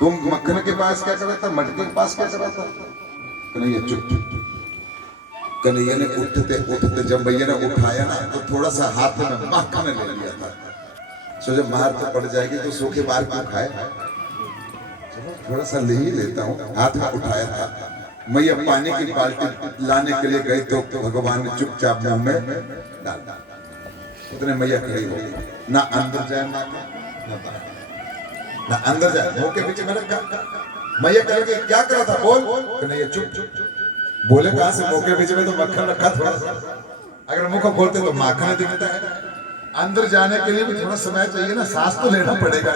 तुम मक्खन के पास क्या कर रहा था, मटके के पास क्या कर रहा था? कन्हैया चुप चुप चुप। कन्हैया ने उठते उठते जब भैया ने उठाया ना तो थोड़ा सा हाथ में मक्खन ले लिया था। सो जब मार तो पड़ जाएगी तो सूखे बार क्यों खाए, थोड़ा सा ले ही लेता हूँ। हाथ में उठाया था, मैया पानी की बाल्टी लाने के लिए गई तो भगवान ने चुपचाप मुंह में डाल दिया। उतने मैया खड़ी हो गई, ना अंदर जाए ना अंदर जाए, मुंह के पीछे में रखा। मैया कह रही क्या करा था बोल, कन्हैया चुप चुप। बोले कहां से, मुंह के पीछे में तो मक्खन रखा थोड़ा सा, अगर मुंह को खोलते तो माखन दिखता है। अंदर जाने के लिए भी थोड़ा समय चाहिए ना, सांस तो लेना पड़ेगा।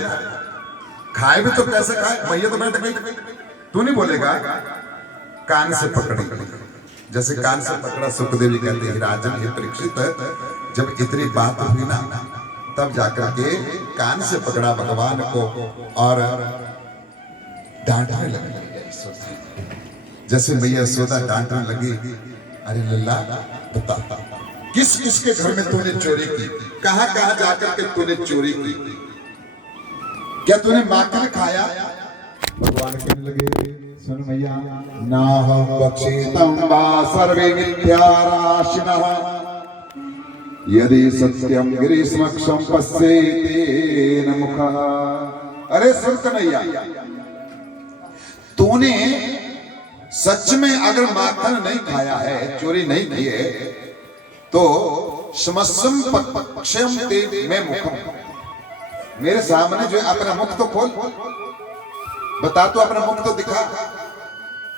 खाए भी तो कैसे खाए, मैया तो बैठ गई। तू नहीं बोलेगा, कान से पकड़ी, जैसे कान से पकड़ा। सुखदेवी कहते हैं राजन ये परीक्षित जब इतनी बात हुई ना तब जाकर के कान से पकड़ा भगवान को और डांटने लगे। जैसे मैया यशोदा डांटने लगी, अरे लल्ला बता किस किसके घर में तूने चोरी की, कहां कहां जाकर के तूने चोरी की, क्या तूने माखन खाया? भगवान कहने लगे सुन मैया, नाहं भक्षितं वा सर्वे मिथ्याराशिनः यदि सत्यं गिरिसमक्षं पश्येतेन मुखः। अरे सुन कन्हैया, तूने सच में अगर माखन नहीं खाया है, चोरी नहीं की है, तो समस्यम पक्षम ते मैं मुखम, मेरे सामने जो अपना मुख तो खोल, बता तो अपना मुख तो दिखा।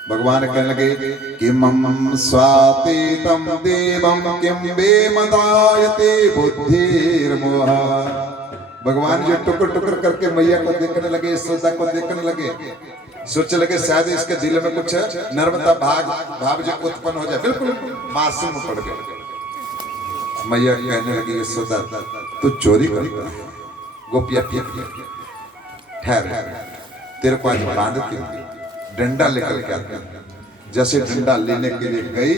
भगवान कहने लगे किमं स्वातीतं देवं किं वेमदायते बुद्धिर्मोह। भगवान जो टुकर टुकर करके मैया को देखने लगे, यशोदा को देखने लगे, सोचने लगे शायद इसके दिल में कुछ नर्मता भाव जो उत्पन्न हो जाए। बिल्कुल मासूम पड़ गए। मैया कहने लगी यशोदा तू चोरी करता है, गोपिया ठहर, तेरे को आज बांधती हूँ, डंडा लेकर के आती हूँ। जैसे डंडा लेने के लिए गई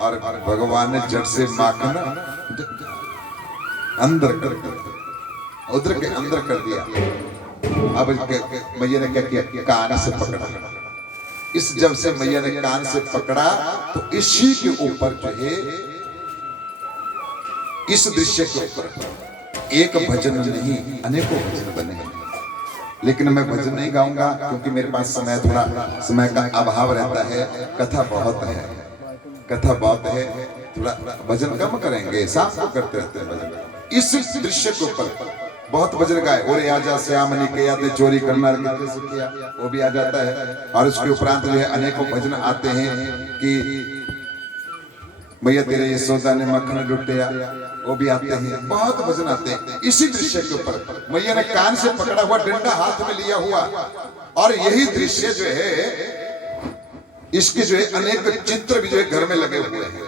और भगवान ने झट से माखन अंदर कर दिया, उधर के अंदर कर दिया। अब मैया ने क्या किया, कान से पकड़ा। इस जब से मैया ने कान से पकड़ा तो इसी के ऊपर जो है, इस दृश्य के ऊपर एक भजन नहीं अनेकों भजन बने। लेकिन मैं भजन नहीं गाऊंगा क्योंकि मेरे पास थोड़ा समय का अभाव रहता है। कथा बहुत है, कथा बहुत है, थोड़ा भजन कम करेंगे, शाम को करते रहते हैं भजन। इस दृश्य के ऊपर बहुत भजन गाए, और आजा श्यामनी के याद चोरी करना किया, वो भी आ जाता है। और उसके उपरांत जो है अनेकों भजन आते हैं कि भैया तेरे यशोदा ने मक्खन लुटिया, वो भी आते हैं, बहुत भजन आते हैं। इसी दृश्य के ऊपर मैया ने कान से पकड़ा हुआ डंडा हाथ में लिया हुआ, और यही दृश्य जो है इसके जो है अनेक चित्र भी जो है घर में लगे हुए हैं।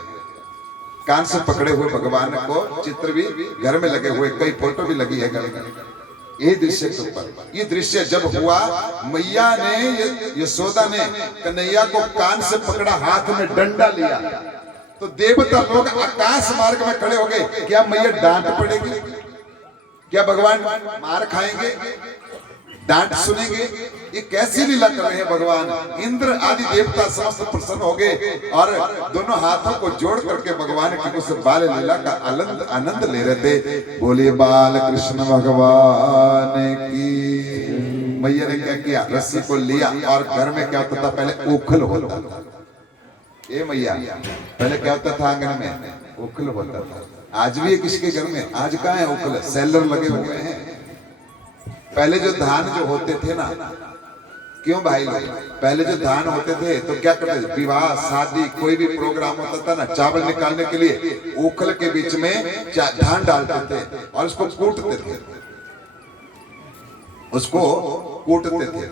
कान से पकड़े हुए भगवान को चित्र भी घर में लगे हुए, कई फोटो भी लगी है घर में। ये दृश्य के ऊपर, ये दृश्य जब हुआ, मैया ने यशोदा ने कन्हैया को कान से पकड़ा, हाथ में डंडा लिया, तो देवता लोग आकाश मार्ग में खड़े हो गए। क्या मैया डांट पड़ेगी, क्या भगवान मार खाएंगे, डांट सुनेंगे? ये कैसी लीला कर रहे हैं भगवान। इंद्र आदि देवता समस्त प्रसन्न हो गए और दोनों हाथों को जोड़ करके भगवान की उस बाल लीला का आनंद ले रहे थे। बोले बाल कृष्ण भगवान की। मैया ने क्या किया, रस्सी को लिया, और घर में क्या होता था, पहले ओखल होता था। ये मैया पहले क्या होता था, आंगन में ओखल होता था। आज भी है किसके घर में, आज कहाँ है ओखल, सेलर लगे हुए हैं। पहले जो धान जो होते थे ना, क्यों भाई लोग, पहले जो धान होते थे तो क्या करते थे, विवाह शादी कोई भी प्रोग्राम होता था ना, चावल निकालने के लिए ओखल के बीच में धान डालते थे और उसको कूटते थे, उसको कूटते थे।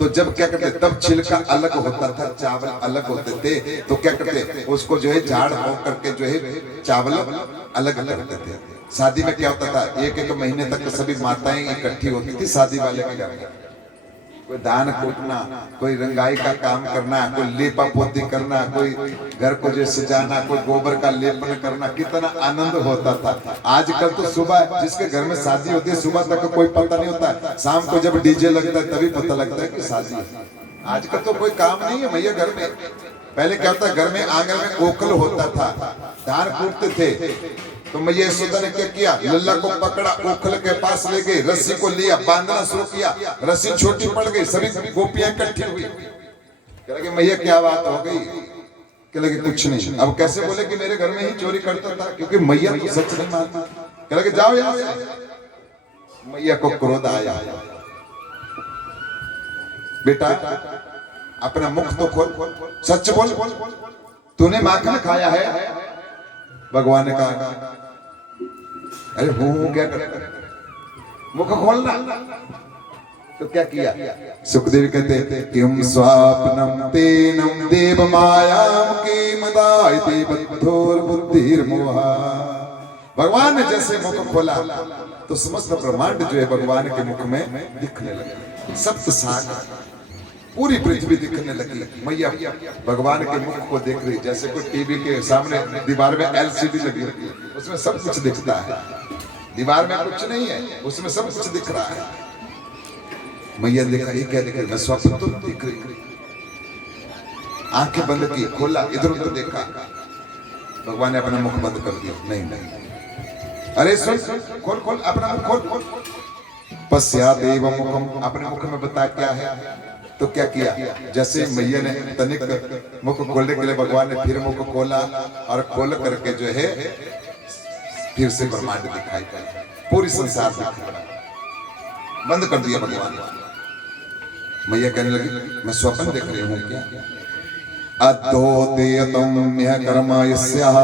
तो जब क्या करते, तब छिलका अलग होता था, चावल अलग होते थे, तो क्या करते, उसको जो है झाड़ हो करके जो है चावल अलग अलग करते थे। शादी में क्या होता था, एक एक महीने तक सभी माताएं इकट्ठी होती थी शादी वाले के घर में, कोई धान कूटना, कोई रंगाई का काम करना, कोई लेपा पोती करना, कोई घर को जो सजाना, कोई गोबर का लेपन करना, कितना आनंद होता था। आजकल तो सुबह जिसके घर में शादी होती है सुबह तक कोई पता नहीं होता, शाम को जब डीजे लगता है तभी पता लगता है कि शादी है। आजकल तो कोई काम नहीं है भैया घर में। पहले क्या होता, घर में आंगन में ओखल होता था, धान कूटते थे, तो मैया यशोदा ने क्या किया, लल्ला को पकड़ा, ओखल के पास ले गई, रस्सी को लिया, बांधना शुरू किया, रस्सी छोटी पड़ गई, सभी गोपियां इकट्ठी हुई। कह लगे मैया क्या बात हो गई? कह लगे कुछ नहीं। अब कैसे बोले कि मेरे घर में ही चोरी करता था, क्योंकि मैया तो सच नहीं मानती। कह लगे जाओ यहाँ से। मैया को क्रोध आया, बेटा अपना मुख तो खोल, सच बोल, तूने माखन खाया है? भगवान ने कहा अरे हूं क्या करता, मुख खोलना। तो क्या किया? सुखदेव कहते किम स्वाप्नम तेनम देव मायाम किमदायते बद्धोर बुद्धिर मोहा। भगवान ने जैसे मुख खोला तो समस्त ब्रह्मांड जो है भगवान के मुख में दिखने लगा, सप्त सागर पूरी पृथ्वी दिखने लगी। मैया भगवान के मुख को देख रही, जैसे कोई टीवी के सामने दीवार में एलसीडी लगी है, उसमें सब कुछ दिखता है। दीवार में कुछ नहीं है, उसमें सब कुछ दिख रहा है। मैया देखा, ये क्या देख रही? मैं स्वप्न तो देख रही। आंखें बंद की, खोला, इधर उधर देखा, भगवान ने अपना मुख बंद कर दिया। नहीं नहीं, अरे सुन, खोल खोल अपना मुख खोल। पश्या देव मुखम, अपने मुख में बता क्या है। तो क्या किया, जैसे मैया ने तनिक मुख खोलने के लिए भगवान ने फिर मुख खोला, और खोल करके जो है फिर से ब्रह्मांड दिखाई पड़ा, पूरी संसार दिखाई, बंद कर दिया भगवान। मैया कहने लगी मैं स्वप्न देख रही हूँ क्या? अद्योतयतम्य कर्म यस्याः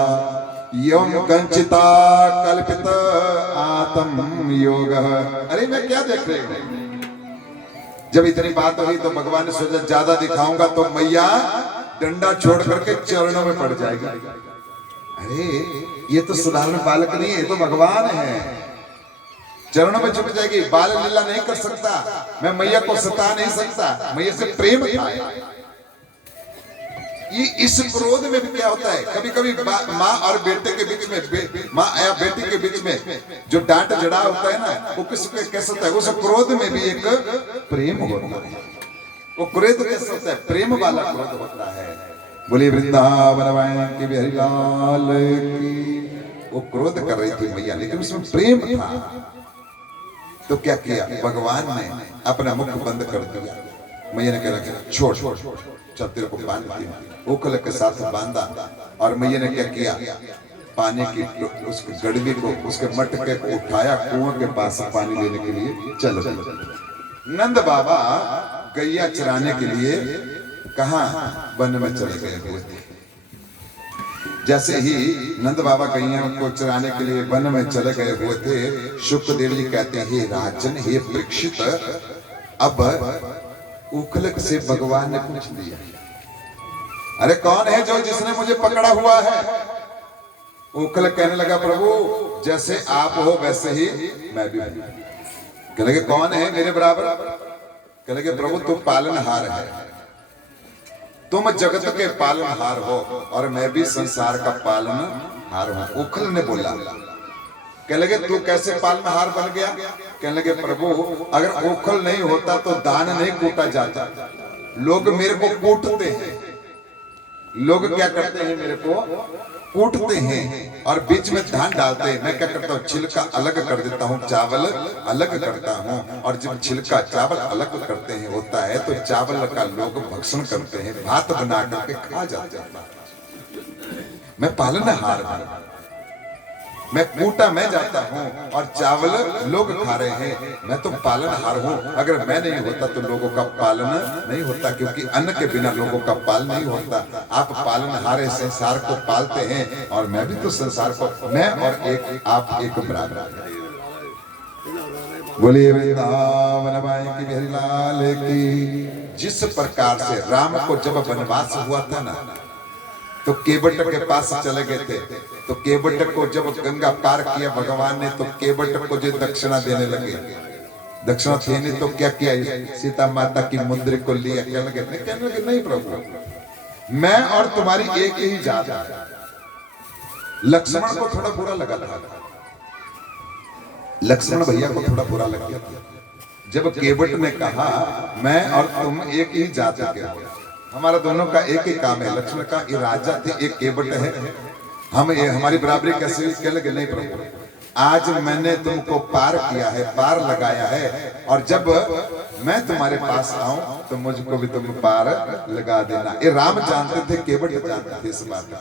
यम कंचिता कल्पित आत्म योगः। अरे मैं क्या देख रही हूँ? जब इतनी बात हुई तो भगवान ने सोचा ज्यादा दिखाऊंगा तो मैया डंडा छोड़ करके चरणों में पड़ जाएगी। अरे ये तो साधारण बालक नहीं है, ये तो भगवान है, चरणों में झुक जाएगी। बाल लीला नहीं कर सकता, मैं मैया को सता नहीं सकता, मैया से प्रेम था। ये इस क्रोध में भी क्या होता है, कभी कभी माँ और बेटे के बीच में, माँ या बेटी के बीच में जो डांट जड़ा होता है ना, वो किसके कैसा होता है? उस क्रोध में भी एक प्रेम होता है। वो क्रोध कैसा होता है? प्रेम वाला क्रोध होता है। बोले वृंदावन की बिहारी लाल की। वो क्रोध कर रही थी मैया, लेकिन उसमें प्रेम था। तो क्या किया, भगवान ने अपना मुख बंद कर दिया। मैया ने कहा छोड़, चल तेरे को बांध दिया, ओखल के साथ बांधा। और मैया ने क्या किया, पानी की उस गड़बी को, उसके मटके को उठाया, कुआं के पास पानी लेने के लिए चल। नंद बाबा गैया चराने के लिए कहाँ वन में चले गए हुए थे। जैसे ही नंद बाबा गैया को चराने के लिए वन में चले गए हुए थे, शुक्रदेव जी कहते हैं हे राजन, हे परीक्षित, अब उखलक से भगवान ने पूछ लिया, अरे कौन है जो जिसने मुझे पकड़ा हुआ है? उखलक कहने लगा प्रभु जैसे आप हो वैसे ही मैं भी हूं। कहने लगे कौन है मेरे बराबर? कहने लगे प्रभु तुम पालनहार है, तुम जगत के पालनहार हो और मैं भी संसार का पालनहार हूं। उखल ने बोला। कहने लगे तू कैसे पालनहार बन गया? कहने लगे प्रभु अगर उखल नहीं होता तो दान नहीं कूटा जाता। लोग मेरे को कूटते हैं, लोग क्या करते हैं, मेरे को कूटते हैं और बीच में धान डालते हैं। मैं क्या करता हूँ, छिलका अलग कर देता हूँ, चावल अलग करता हूँ। और जब छिलका चावल अलग करते हैं होता है तो चावल का लोग भक्षण करते हैं, भात बना करके खा जाते हैं। मैं पालनहार हूँ, मैं कूटा मैं जाता हूँ और चावल लोग खा रहे हैं, मैं तो पालनहार हूँ। अगर मैं नहीं होता तो लोगों का पालन नहीं होता, क्योंकि अन्न के बिना लोगों का पालन नहीं होता। आप पालनहार हैं, संसार को पालते हैं और मैं भी तो संसार को, मैं और एक आप एक बराबर। बोलिए वृंदावन की बिहारी लाल की। जिस प्रकार से राम को जब वनवास हुआ था ना, तो केवट के पास चले गए थे। तो केवट को जब गंगा पार किया भगवान ने, तो केवट को जो दक्षिणा देने लगे, दक्षिणा थी नहीं तो क्या किया, सीता माता की मुंदरी को लिया। कहने लगे नहीं प्रभु, मैं और तुम्हारी एक ही जात है। लक्ष्मण को थोड़ा बुरा लगा था, लक्ष्मण भैया को थोड़ा बुरा लग गया था जब केवट ने कहा मैं और तुम एक ही जात के हो, हमारा दोनों का एक ही काम है। लक्ष्मण का ये राजा थे, एक केवट है, हम ये हमारी बराबरी कैसे? कह लगे नहीं प्रभु, आज मैंने तुमको पार किया है, पार लगाया है, और जब मैं तुम्हारे पास आऊं तो मुझको भी तुम पार लगा देना। ये राम जानते थे, केवट जानते थे इस बात को,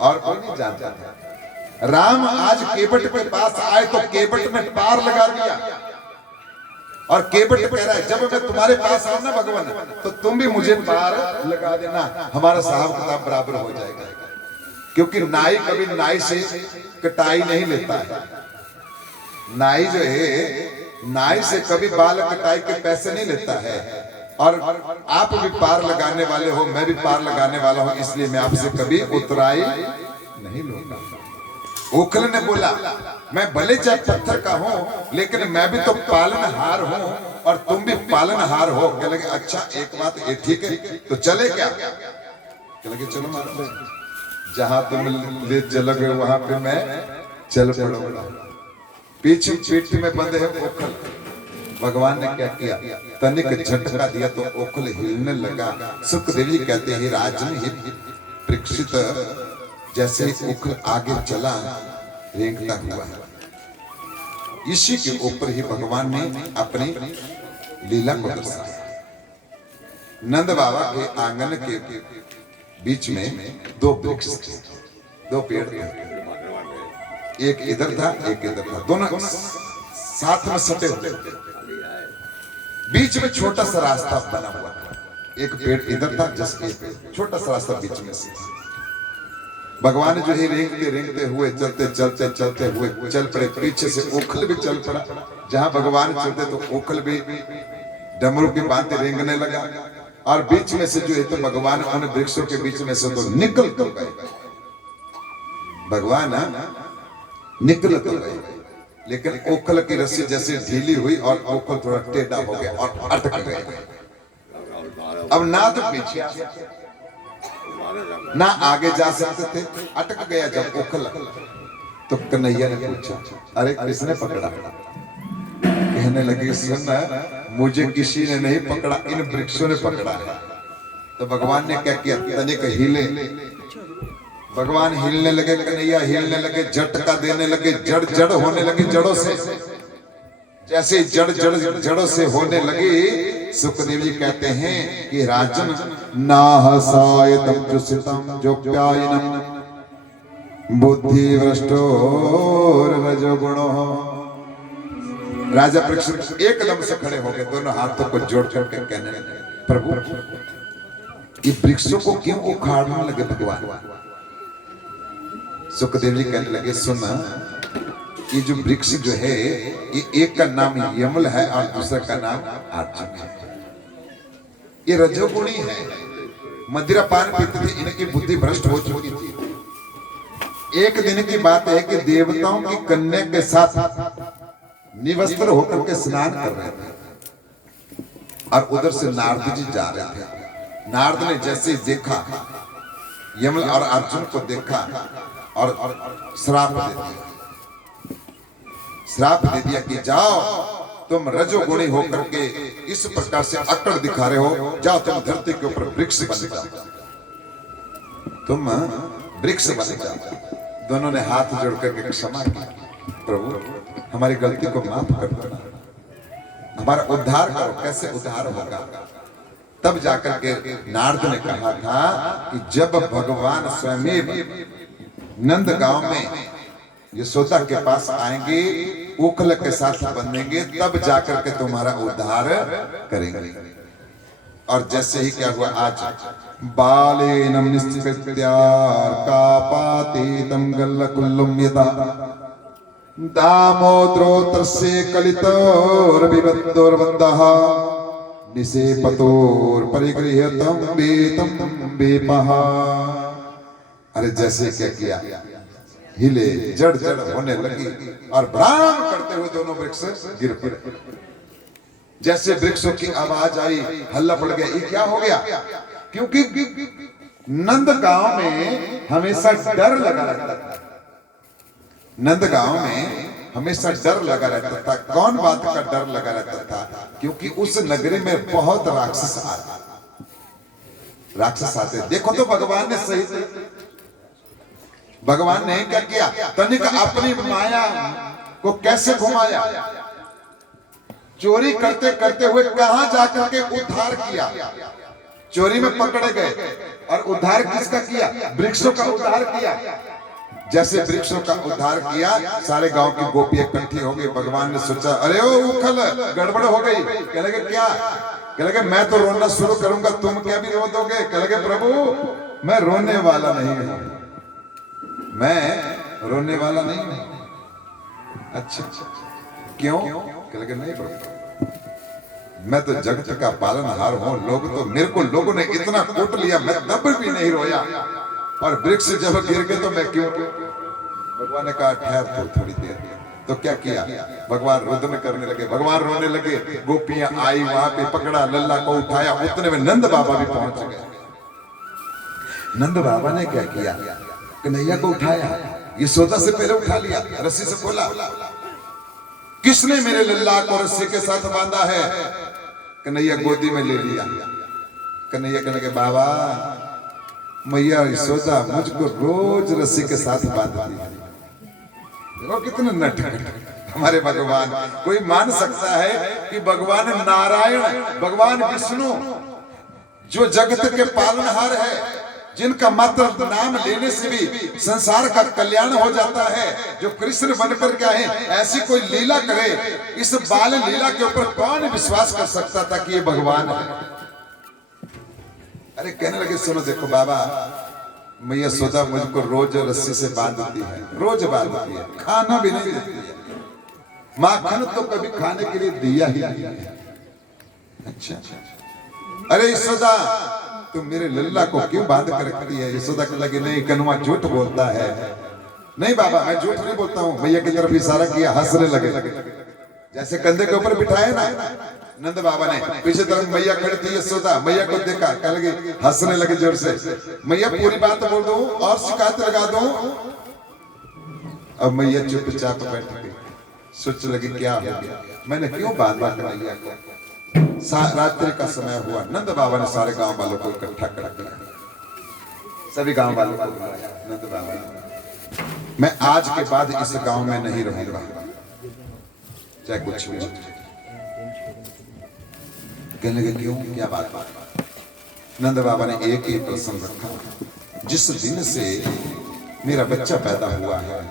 और कोई नहीं जानता था। राम आज केवट के पास आए तो केवट ने पार लगा दिया, और केवट कह रहा है जब मैं तुम्हारे पास आऊं ना भगवान, तो तुम भी मुझे पार लगा देना, हमारा साहब किताब बराबर हो जाएगा। क्योंकि नाई कभी नाई से कटाई नहीं लेता है। नाई जो है, नाई से कभी बाल कटाई के पैसे नहीं लेता है। और आप भी पार लगाने वाले हो, मैं भी पार लगाने वाला हूं, इसलिए मैं आपसे कभी उतराई नहीं लूंगा। ओखल ने बोला मैं भले चाहे पत्थर का हूं, लेकिन मैं भी तो पालनहार हूं और तुम भी पालनहार हो। कह लगे अच्छा एक बात ये ठीक है, तो चले क्या? कह लगे चलो माता, जहां तुम ले चलोगे वहां पे मैं चल पड़ूंगा। पीछे पीठ में बंधे है ओखल। भगवान ने क्या किया, तनिक झटका दिया तो ओखल हिलने लगा। सुखदेव जी कहते हैं राजन ही परीक्षित जैसे ओखल आगे चला रेंगता हुआ, इसी के ऊपर ही भगवान ने अपनी लीला को दर्शाया। नंद बाबा के आंगन के बीच में दो वृक्ष, दो पेड़ थे, एक इधर था एक इधर था, दोनों साथ में सटे हुए। बीच में छोटा सा रास्ता बना हुआ था, एक पेड़ इधर था जिसके छोटा सा रास्ता बीच में से। भगवान जो है रेंगते रेंगते हुए चलते चलते चलते हुए चल पड़े। पीछे से ओखल भी चल पड़ा, जहां भगवान चलते तो ओखल भी डमरू की बातें रेंगने लगा। और बीच में से जो है तो भगवान उन वृक्षों के बीच में से तो निकल तो गए, भगवान निकल तो गए, लेकिन ओखल की रस्सी जैसे ढीली हुई और ओखल थोड़ा टेढ़ा हो गया और अटक गए। अब ना तो पीछे ना आगे जा सकते थे, अटक गया जब ओखल। तो कन्हैया ने पूछा अरे किसने पकड़ा? कहने लगे सुन, मुझे किसी ने नहीं पकड़ा, इन वृक्षों ने पकड़ा है। तो भगवान ने क्या किया, तनिक हिले, भगवान हिलने लगे, कन्हैया हिलने लगे, झटका देने लगे, जड़ जड़ होने लगी जड़ों से। जैसे जड़ जड़ जड़ों से होने लगी, सुखदेव जी कहते हैं कि राजन नाहसायतम जुसितम जो प्यायनम बुद्धि भ्रष्टोर रजोगुणो। राजा परीक्षित एकदम से खड़े हो गए, दोनों हाथों को जोड़ जोड़ के कहने लगे प्रभु ये वृक्षों को क्यों उखाड़ने लगे भगवान? सुखदेव जी कहने लगे सुन, ये जो वृक्ष जो है ये एक का नाम यमल है और दूसरा का नाम अर्जुन है। ये रजोगुणी है, मदिरा पान पीते थे, इनकी बुद्धि भ्रष्ट हो चुकी थी। एक दिन की बात है कि देवताओं की कन्या के साथ निवस्त्र होकर के स्नान कर रहे थे और उधर से नारद जी जा रहे थे। नारद ने जैसे देखा यमल और अर्जुन को देखा और श्राप दे दिया, श्राप दे दिया कि जाओ तुम रजोगुणी होकर के इस प्रकार से अकड़ दिखा रहे हो, जाओ तुम धरती के ऊपर वृक्ष बन जाओ, तुम वृक्ष बन जाओ। दोनों ने हाथ जोड़ करके क्षमा की, प्रभु हमारी गलती को माफ कर दो, हमारा उद्धार करो। कैसे उद्धार होगा? तब जाकर के नारद ने कहा था कि जब भगवान स्वयं नंद गांव में यशोदा के पास आएंगे, ओखल के साथ बंधेंगे, तब जाकर के तुम्हारा उद्धार करेंगे। और जैसे ही क्या हुआ, आज बालेनम निस्कृत्यार्कापातीतम गल्लकुल्लुम यदा दामोद्रोत्रस्य कलितोर विबद्धोर्बद्धः निसेपतोर परिगृह्यतं वेतं वेपः। अरे जैसे क्या किया, हिले, जड़ जड़ होने लगी और भ्राम करते हुए दोनों वृक्ष गिर पड़े। जैसे वृक्षों की आवाज आई, हल्ला पड़ गया। ये क्या हो गया? क्योंकि नंद गांव में हमेशा डर लगा रहता था। नंद गांव में हमेशा डर लगा रहता था। कौन बात का डर लगा रहता था? क्योंकि उस नगरी में बहुत राक्षस आते। देखो तो भगवान ने सही से, भगवान ने क्या किया? तनिक अपनी माया को कैसे घुमाया? चोरी करते करते हुए कहां जाकर के उद्धार किया? चोरी में पकड़े गए और उद्धार किसका किया? वृक्षों का उद्धार किया। जैसे वृक्षों का उद्धार किया, सारे गांव की गोपी इकट्ठी हो गई। भगवान ने सोचा, अरे ओ उखल, गड़बड़ हो गई। कह लगे क्या? कह लगे मैं तो रोना शुरू करूंगा, तुम क्या भी रो दोगे? कह लगे प्रभु मैं रोने वाला नहीं हूं, मैं रोने वाला नहीं हूं। अच्छा क्यों? कह लगे नहीं प्रभु, मैं तो जगत का पालनहार हूं। लोगों ने इतना कूट लिया, मैं तब भी नहीं रोया। और वृक्ष जब गिर गए तो मैं क्यों? भगवान ने कहा ठहर तो थोड़ी देर। तो क्या किया? भगवान रुदन करने लगे, भगवान रोने लगे। गोपियां आई, वहां पे पकड़ा, लल्ला को उठाया। उतने में नंद बाबा भी पहुंच गए। नंद बाबा ने क्या किया? कन्हैया को उठाया, यशोदा से पहले उठा लिया, रस्सी से खोला। किसने मेरे लल्ला को रस्सी के साथ बांधा है? कन्हैया गोदी में ले लिया। कन्हैया कहने लगे, बाबा मैया यशोदा मुझको रोज रस्सी के साथ बांधती है। देखो कितने नटखट हमारे भगवान। कोई मान सकता है कि भगवान नारायण, भगवान विष्णु जो जगत के पालनहार है, जिनका मात्र नाम लेने से भी संसार का कल्याण हो जाता है, जो कृष्ण बनकर के आए, ऐसी कोई लीला करे, इस बाल लीला के ऊपर कौन विश्वास कर सकता था कि ये भगवान है? अरे कहने लगे, सुनो देखो बाबा, मैया यशोदा मुझको रोज रस्सी से बांधती है, रोज बांधती है, खाना भी नहीं देती है, माखन तो कभी खाने के लिए दिया ही नहीं है। अच्छा अरे यशोदा तुम मेरे लल्ला को क्यों बांध कर रखती है? यशोदा कहने लगी, नहीं कन्वा झूठ बोलता है। नहीं बाबा मैं झूठ नहीं बोलता हूँ। मैया की तरफ इशारा किया, हंसने लगे। जैसे कंधे के ऊपर बिठाए ना नंद बाबा ने, पीछे तरफ मैया खड़ी थी यशोदा, मैया को देखा, कह लगे, हंसने लगे जोर से। मैया पूरी बात बोल दो और शिकायत लगा दो। अब मैया चुपचाप बैठ गई, सोच लगी क्या हो गया, मैंने क्यों बांधा कन्हैया को? रात्रि का समय हुआ, नंद बाबा ने सारे गांव वालों को इकट्ठा कर दिया। सभी गांव वालों को बुलाया। नंद बाबा ने, मैं आज के बाद इस गांव में नहीं रहूंगा, चाहे कुछ भी। कहने लगे क्यों, क्या बात? नंद बाबा ने एक ही प्रश्न रखा, जिस दिन से मेरा बच्चा पैदा हुआ है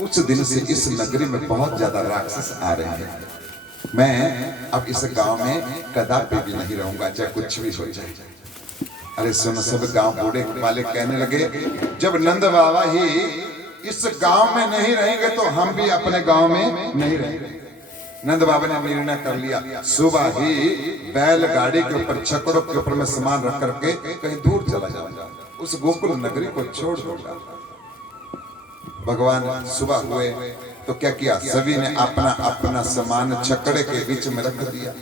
उस दिन से इस नगरी में बहुत ज्यादा राक्षस आ रहे हैं। मैं अब इस गांव में कदापि भी नहीं रहूंगा, चाहे कुछ भी हो जाए। अरे सुनो, सब गांव बूढ़े वाले कहने लगे, जब नंद बाबा ही इस गांव में नहीं रहेंगे तो हम भी अपने गांव में नहीं रहेंगे। नंद बाबा ने निर्णय कर लिया, सुबह ही बैलगाड़ी के ऊपर, छकड़ों के ऊपर में सामान रख करके कहीं दूर चला जाऊंगा, उस गोकुल नगरी को छोड़ दूंगा। भगवान सुबह हुए तो क्या किया, सभी ने अपना अपना सामान छकड़े के बीच में रख दिया,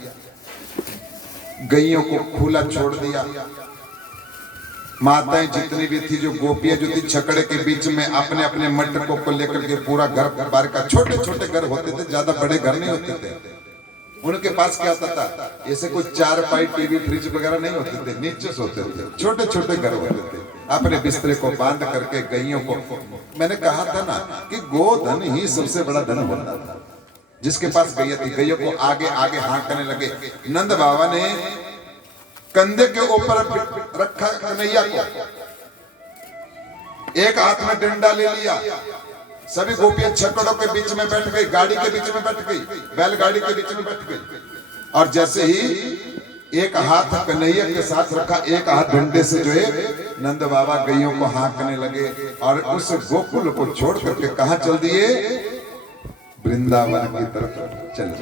गैयों को खुला छोड़ दिया। माताएं जितनी भी थी, जो गोपियां जो थी, छकड़े के बीच में अपने अपने मटकों को लेकर के, पूरा घर बार का, छोटे छोटे घर होते थे, ज्यादा बड़े घर नहीं होते थे। उनके पास क्या होता था, ऐसे कोई 4 पाई टीवी फ्रिज वगैरह नहीं होते थे, नीचे सोते थे, छोटे छोटे घर होते थे। अपने बिस्तरे को बांध करके गैयों को, मैंने कहा था ना कि गोधन ही सबसे बड़ा धन होता था। जिसके पास गैया थी, गैयों को आगे आगे हाँकने लगे। नंद बाबा ने कंधे के ऊपर रखा कन्हैया को, एक हाथ में डंडा ले लिया, सभी गोपियां छकड़ों के बीच में बैठ गई, गाड़ी के बीच में बैठ गई, बैलगाड़ी के बीच में बैठ गई। और जैसे ही एक हाथ कन्हैया के साथ रखा, एक हाथ डंडे से जो है नंद बाबा गैयों को हाँकने लगे और उस गोकुल को छोड़ करके कहां चल दिए, वृंदावन की तरफ चल।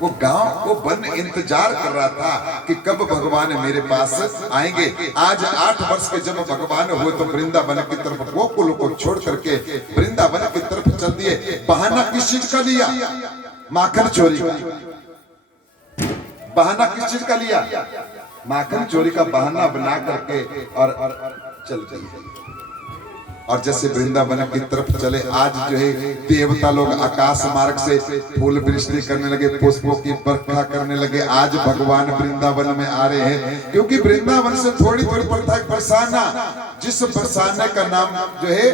वो गांव को वन इंतजार कर रहा था कि कब भगवान मेरे पास आएंगे। आज 8 वर्ष के जब भगवान हुए तो वृंदावन की तरफ, गोकुल को छोड़ करके वृंदावन की तरफ चल दिए। बहाना किस चीज का लिया? माखन चोरी का। बहाना किस चीज का लिया? माखन चोरी का बहाना बना करके और चल गई। और जैसे वृंदावन की तरफ चले, आज जो है देवता लोग आकाश मार्ग से फूल वृष्टि करने लगे, पुष्पों की वर्षा करने लगे। आज भगवान वृंदावन में आ रहे हैं, क्योंकि वृंदावन से थोड़ी दूर पड़ता है बरसाना। जिस बरसाने का नाम जो है,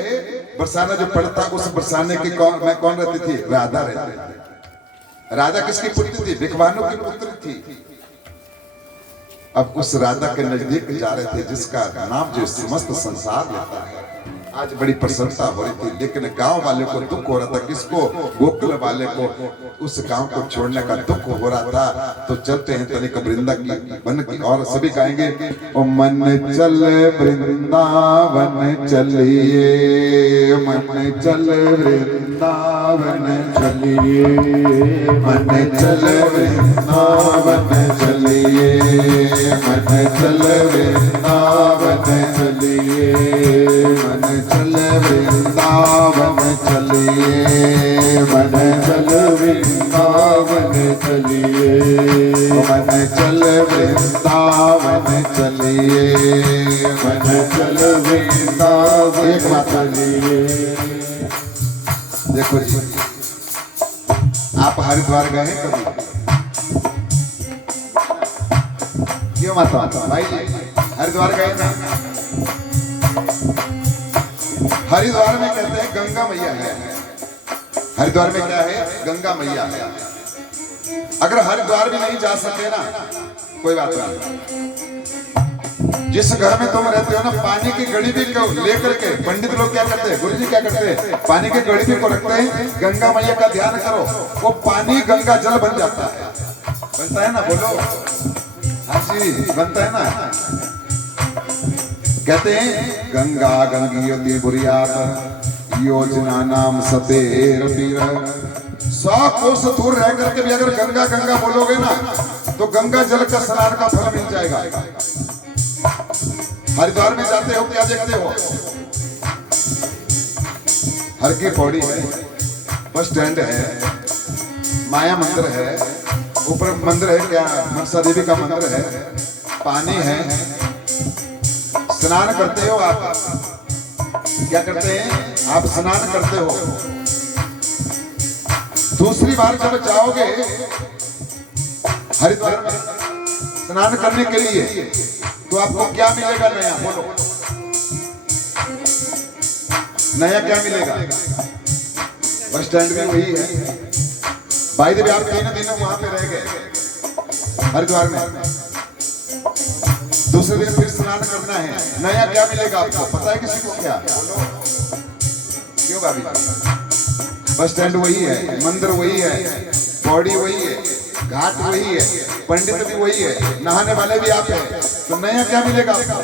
बरसाना जो पड़ता, उस बरसाने की कौन रहती थी? राधा रहती थी। राधा किसकी पुत्री थी? भिखवानों की पुत्री थी। अब उस राधा के नजदीक जा रहे थे, जिसका नाम जो समस्त संसार लेता है। आज बड़ी प्रसन्नता हो रही थी, लेकिन गांव वाले को दुख हो रहा था। किसको? गोकुल वाले को। उस गांव को छोड़ने का दुख हो रहा था। तो चलते हैं तनिक वृंदावन की और सभी गाएंगे, ओ मन चल वृंदावन चलिए, मन चल वृंदावन चलिए, मन चल वृंदावन चलिए, मन चल वृंदावन चलिए, मन चल वृंदावन चलिए, मन चल वृंदावन चलिए, मन चल वृंदावन चलिए, मन चल वृंदावन चलिए। देखो जी, आप हरिद्वार गए हैं कभी? क्यों माता भाई जी हरिद्वार गए ना? हरिद्वार में कहते हैं गंगा मैया है। हरिद्वार में क्या है? गंगा मैया है। अगर हरिद्वार भी नहीं जा सके ना, कोई बात नहीं। जिस घर में तुम रहते हो ना, पानी की गड़ी भी लेकर के पंडित लोग क्या करते हैं, गुरु जी क्या करते हैं, पानी की गड़ी भी को रखते हैं। गंगा मैया का ध्यान करो, वो पानी गंगा जल बन जाता है। बनता है ना? बोलो हाँ जी, बनता है ना? कहते हैं गंगा गंगी बुरियात योजना नाम सतेर पीर। 100 कोस दूर रह करके भी अगर गंगा गंगा बोलोगे ना, तो गंगा जल का स्नान का फल मिल जाएगा। हरिद्वार में जाते हो, क्या देखते हो? हर की पौड़ी है, बस स्टैंड है, माया मंदिर है, ऊपर मंदिर है, क्या मनसा देवी का मंदिर है, पानी है। स्नान करते हो आप, क्या करते हैं आप? स्नान करते हो। दूसरी बार जब जाओगे हरिद्वार में स्नान करने के लिए, तो आपको क्या मिलेगा नया? बोलो नया क्या मिलेगा? बस स्टैंड भी वही है। भाई देवी आप 3 दिन वहां पे रह गए हरिद्वार में, दूसरे दिन फिर स्नान करना है, नया क्या मिलेगा आपको? पता है किसी को? क्या क्यों भाभी? बस स्टैंड वही है, मंदिर वही है, पौड़ी वही है, घाट वही है, पंडित भी वही है, नहाने वाले भी आप हैं, तो नया क्या मिलेगा आपको?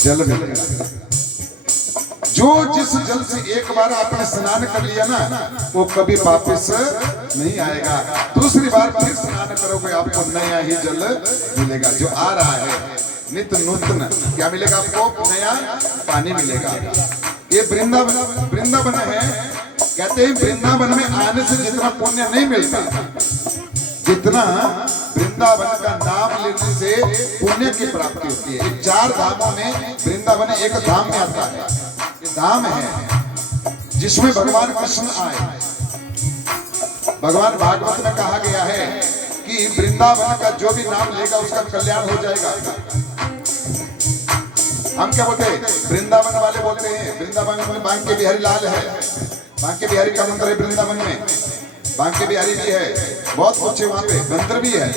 जल मिलेगा। जो जिस जल से एक बार आपने स्नान कर लिया ना, वो कभी वापस नहीं आएगा। दूसरी बार फिर स्नान करोगे, आपको नया ही जल मिलेगा। जो आ रहा है नित्य नूतन, क्या मिलेगा आपको? नया पानी मिलेगा। ये वृंदावन है। कहते हैं वृंदावन में आने से जितना पुण्य नहीं मिलता, जितना वृंदावन का नाम लेने से पुण्य की प्राप्ति होती है। 4 धामों में वृंदावन एक धाम में आता है। ये धाम है जिसमें भगवान कृष्ण आए। भगवान भागवत में कहा गया है कि वृंदावन का जो भी नाम लेगा उसका कल्याण हो जाएगा। हम क्या बोलते हैं? वृंदावन वाले बोलते हैं वृंदावन में बांके बिहारी लाल है, बांके बिहारी का मंदिर है वृंदावन में, बांके बिहारी भी है, बहुत कुछ है वहां पे, मंदिर भी है।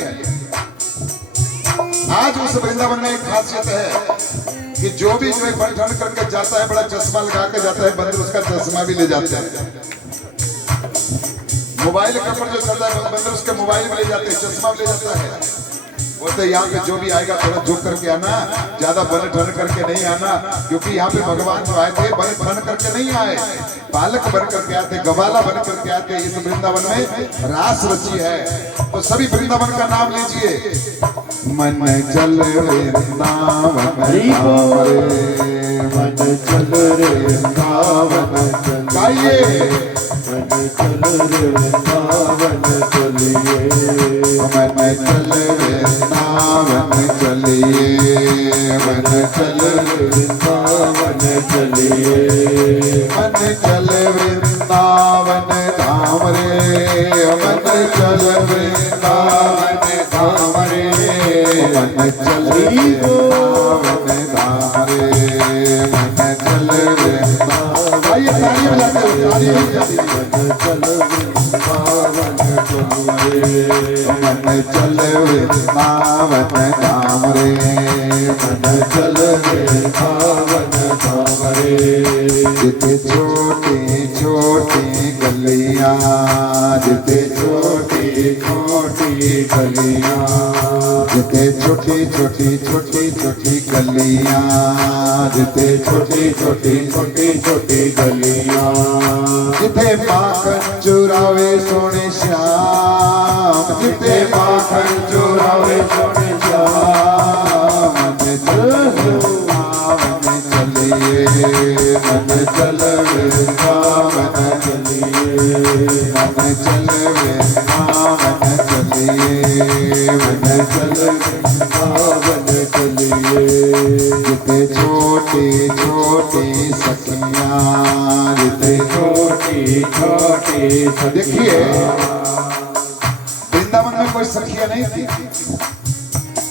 आज उस वृंदावन में एक खासियत है कि जो भी जो है बन ठन करके जाता है, बड़ा चश्मा लगा के जाता है, बंदर उसका चश्मा भी ले जाते हैं। मोबाइल का पर जो चलता है, बंदर उसके मोबाइल में ले जाते हैं, चश्मा ले जाता है। बोलते यहाँ पे जो भी आएगा थोड़ा झुक करके आना, ज्यादा बन ठन करके नहीं आना, क्योंकि यहाँ पे भगवान जो आए थे बन ठन करके नहीं आए, बालक बन करके आते, गवाला बन करके आते। इस वृंदावन में रास रची है। तो सभी वृंदावन का नाम लीजिए। मन चल वृंदावन, मन चल वृंदावन चल गाइए। मन चल वृंदावन चलिए, मन चल वृंदावन चलिए, मन चल वृंदावन चलिए, मन चल वृंदावन धाम रे, मन चल वृंदावन धाम रे, मन चल वृंदावन धाम रे, मन चल वृंदावन। आइए ताली बजाते हुए, ताली बजाते हुए। मन चल वृंदावन चलिए, मन चल वृंदावन धाम रे, मन चल वृंदावन धाम रे, जिते छोटी छोटी गलियां, जिते छोटी छोटी गलियां, जिते छोटी छोटी छोटी छोटी गलियां, जिते छोटी छोटी छोटी छोटी गलियां, जिते माखन चुरावे सोने श्याम, जिते माखन चुरावे सोने श्याम, मन चल वृंदावन चलिए, मन चल वृंदावन चलिए, मन चल वृंदावन चलिए, मन चल वृंदावन चलिए, जिते छोटी छोटी सखियां, जिते छोटी छोटी देखिए वृंदावन में कोई सखियां नहीं थी।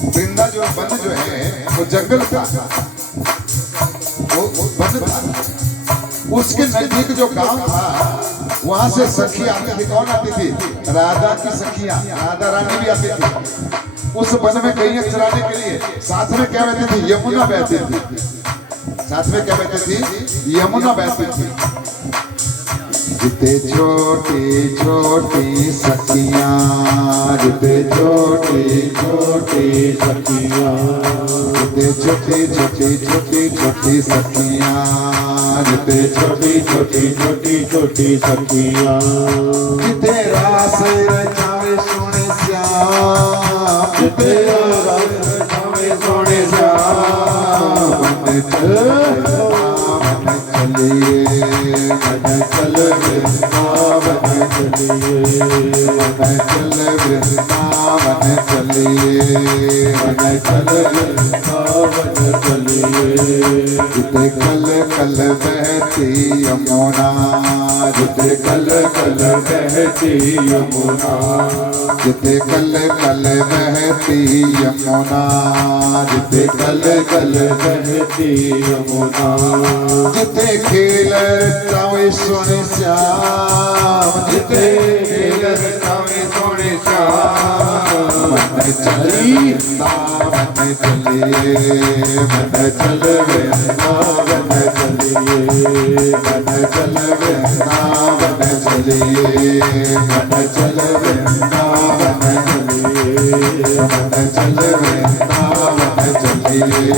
वृंदा जो वन जो है वो जंगल था, वो वन था। उसके नजदीक जो गांव था वहां से सखियां आती थी। कौन आती थी? राधा की सखियां, राधा रानी भी आती थी उस वन में गैया चराने के लिए। साथ में क्या बहती थी? यमुना बहती थी। साथ में क्या बहती थी? यमुना बहती थी। जिते छोटी छोटी सखियां, जिते छोटी छोटी सखियां, जिते छोटी छोटी छोटी छोटी सखियां, जिते छोटी छोटी छोटी छोटी सखियां, जिते रास रचावे सोने श्याम, जिते रास रचावे सोने श्याम, मन चलिए, मन चल वृंदावन चलिए, मन चल वृंदावन चलिए, मन चल वृंदावन चलिए, जिते कल कल बहती यमुना, जिते कल कल बहती यमुना, जिते कल कल बहती यमुना, जिते कल कल बहती यमुना, जिते खेल रचावे सोने श्याम, जिते खेल रचावे सोने श्याम, मन चली वृंदावन चलिए, मन चल वृंदावन चलिए, मन चल वृंदावन चलिए, मन चल वृंदावन चलिए, मन चल वृंदावन चलिए,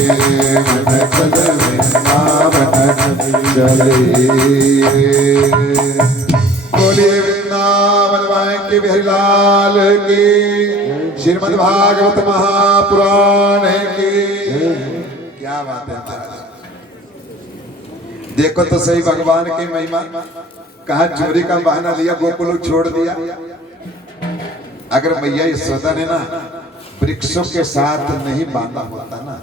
मन चल वृंदावन चलिए। बोलिए वृंदावन वाले के बिहारी लाल की, श्रीमद् भागवत महापुराण की। क्या बात है महाराज, देखो तो सही भगवान की महिमा। कहा चोरी का बहाना लिया, गोकुल छोड़ दिया। अगर मैया यशोदा ने ना वृक्षों के साथ नहीं बांधा होता ना,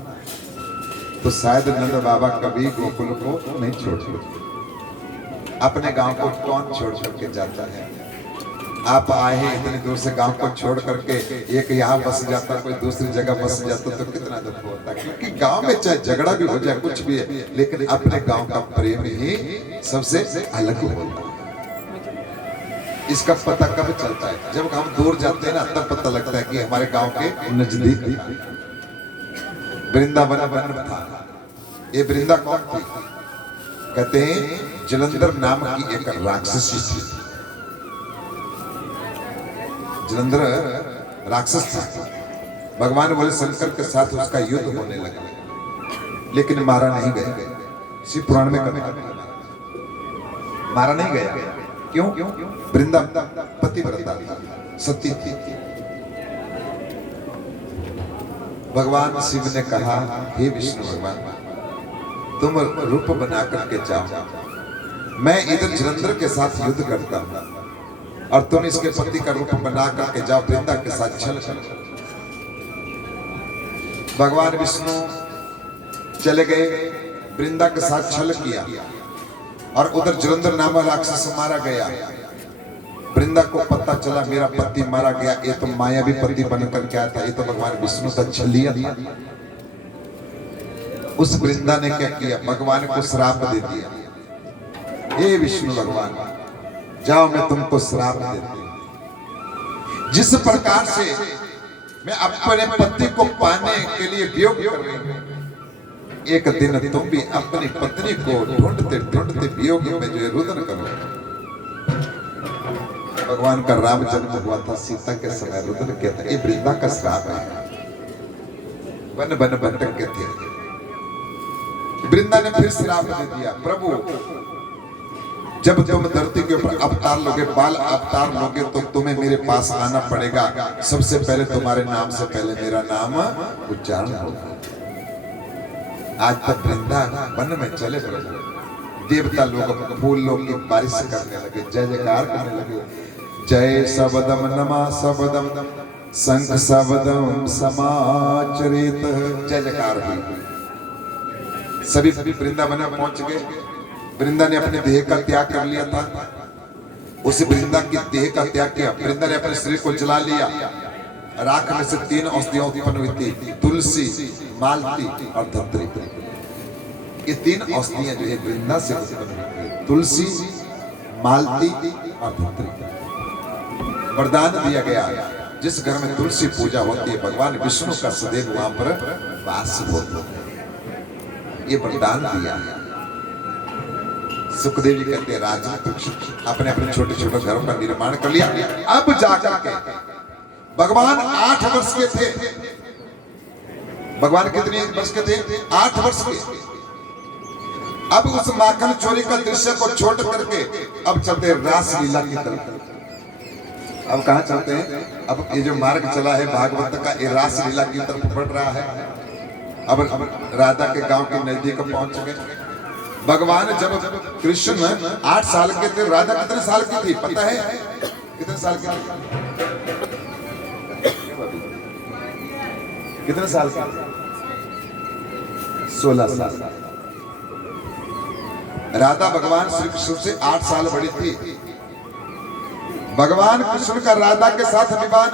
तो शायद नंद बाबा कभी गोकुल को नहीं छोड़ते। अपने गांव को कौन छोड़ छोड़ के जाता है? आप आए हैं इतनी दूर से, गांव को छोड़ करके एक यहाँ बस जाता, कोई दूसरी जगह बस जाता तो कितना दुख होता। क्योंकि गांव में चाहे झगड़ा भी हो जाए, कुछ भी है, लेकिन अपने गांव का प्रेम ही सबसे अलग होता है। इसका पता कब चलता है? जब हम दूर जाते हैं ना, तब पता लगता है कि हमारे गांव के नजदीक वृंदावन वन था। ये वृंदा कौन थी? कहते हैं जलंधर नाम की एक राक्षसी थी। जलंधर राक्षस था। भगवान बोले शंकर के साथ उसका युद्ध होने लगा, लेकिन मारा नहीं गया। शिव पुराण में कहते हैं मारा नहीं गया। क्यों? वृंदा पतिव्रता थी, सती थी। भगवान शिव ने कहा, हे विष्णु भगवान, तुम रूप बना करके जाओ, मैं इधर जलंधर के साथ युद्ध करता हूं और तुम इसके पति का रूप बना करके जाओ वृंदा के साथ छल करो। भगवान विष्णु चले गए, वृंदा के साथ छल किया और उधर जलंधर नामक राक्षस मारा गया। वृंदा को पता चला मेरा पति मारा गया, ये तो मायावी पति बनकर क्या था, ये तो भगवान विष्णु का छलिया था। उस वृंदा ने क्या किया, भगवान को श्राप दे दिया, हे विष्णु भगवान जाओ मैं तुमको श्राप देती हूं। जिस प्रकार से मैं अपने पति को पाने के लिए वियोग कर रही हूं, एक दिन तुम भी अपनी पत्नी को ढूंढते ढूंढते वियोग में जो है रुदन करो। भगवान का राम जन्म हुआ था, सीता के समय रुदन किया था, ये वृंदा का श्राप है। बन बन भटक के थे, वृंदा ने फिर श्राप दे दिया, प्रभु जब तुम धरती के ऊपर अवतार लोगे, बाल अवतार लोगे, तो तुम्हें मेरे पास आना पड़ेगा। सबसे पहले तुम्हारे नाम से पहले मेरा नाम उच्चारण होगा। आज तक वृंदा वन में चले प्रभु, देवता लोग फूल लोग की बारिश करने लगे, जय जयकार करने लगे। जय सबदम नमा सबदम संख सबदम समाचरित, जय जयकार हुई। सभी वृंदावन में पहुंच गए। वृंदा ने अपने देह का त्याग कर लिया था, उस वृंदा की देह का त्याग किया। वृंदा ने अपने शरीर को जला लिया। राख में से 3 औषधियां उत्पन्न हुई थी, तुलसी, मालती और धतरी। ये 3 औषधियां जो है वृंदा से उत्पन्न हुई थी, तुलसी, मालती और धतरी। वरदान दिया गया, जिस घर में तुलसी पूजा होती है भगवान विष्णु का सदैव वहां पर वास होता है। ये वरदान दिया है। सुखदेव जी कहते हैं राजन अपने अपने छोटे छोटे घरों का निर्माण कर लिया। अब जाकर के भगवान 8 वर्ष के थे। भगवान कितने वर्ष के थे? 8 वर्ष के। अब उस माखन चोरी का दृश्य को छोड़ करके अब चलते रास लीला की तरफ। अब कहां चलते हैं? अब ये जो मार्ग चला है भागवत का, ये रास लीला की तरफ बढ़ रहा है। अब राधा के गांव के नजदीक पहुंच गए। भगवान जब कृष्ण 8 साल के थे, राधा कितने साल की थी पता है? कितने साल की थी? कितने साल की? 16 साल। राधा भगवान श्री कृष्ण से 8 साल बड़ी थी। भगवान कृष्ण का राधा के साथ विवाह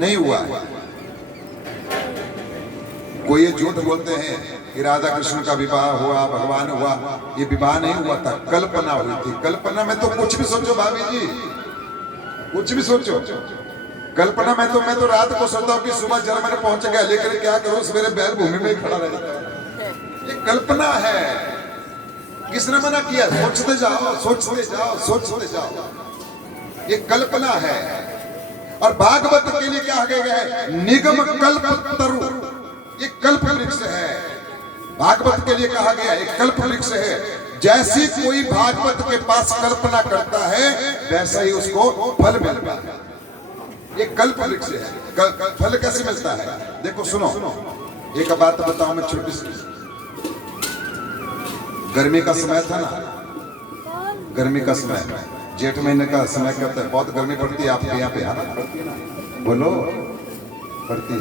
नहीं हुआ। कोई ये झूठ बोलते हैं कि राधा कृष्ण का विवाह हुआ, भगवान हुआ, ये विवाह नहीं हुआ था, कल्पना हुई थी। कल्पना में तो कुछ भी सोचो भाभी जी, कुछ भी सोचो। कल्पना में तो मैं तो रात को सोचता हूँ कि सुबह जर्मनी पहुंच गया, लेकिन क्या करूं सवेरे बैल भूमि में ही खड़ा रह जाता है। ये कल्पना है। किसने मना किया? सोचते जाओ, सोचते जाओ, सोचते जाओ। ये कल्पना है। और भागवत के लिए क्या गया है? निगम कल्प तरु, ये कल्प वृक्ष है। भागवत के लिए कहा गया एक कल्प वृक्ष है। जैसी कोई भागवत के पास कल्पना करता है वैसा ही उसको फल मिलता है। ये कल्प वृक्ष है। फल कैसे मिलता है? देखो सुनो, एक बात बताऊं मैं छोटी सी। गर्मी का समय था ना, गर्मी का समय, जेठ महीने का समय क्या होता है? बहुत गर्मी पड़ती है आपके यहाँ पे, है? बोलो, पड़ती है।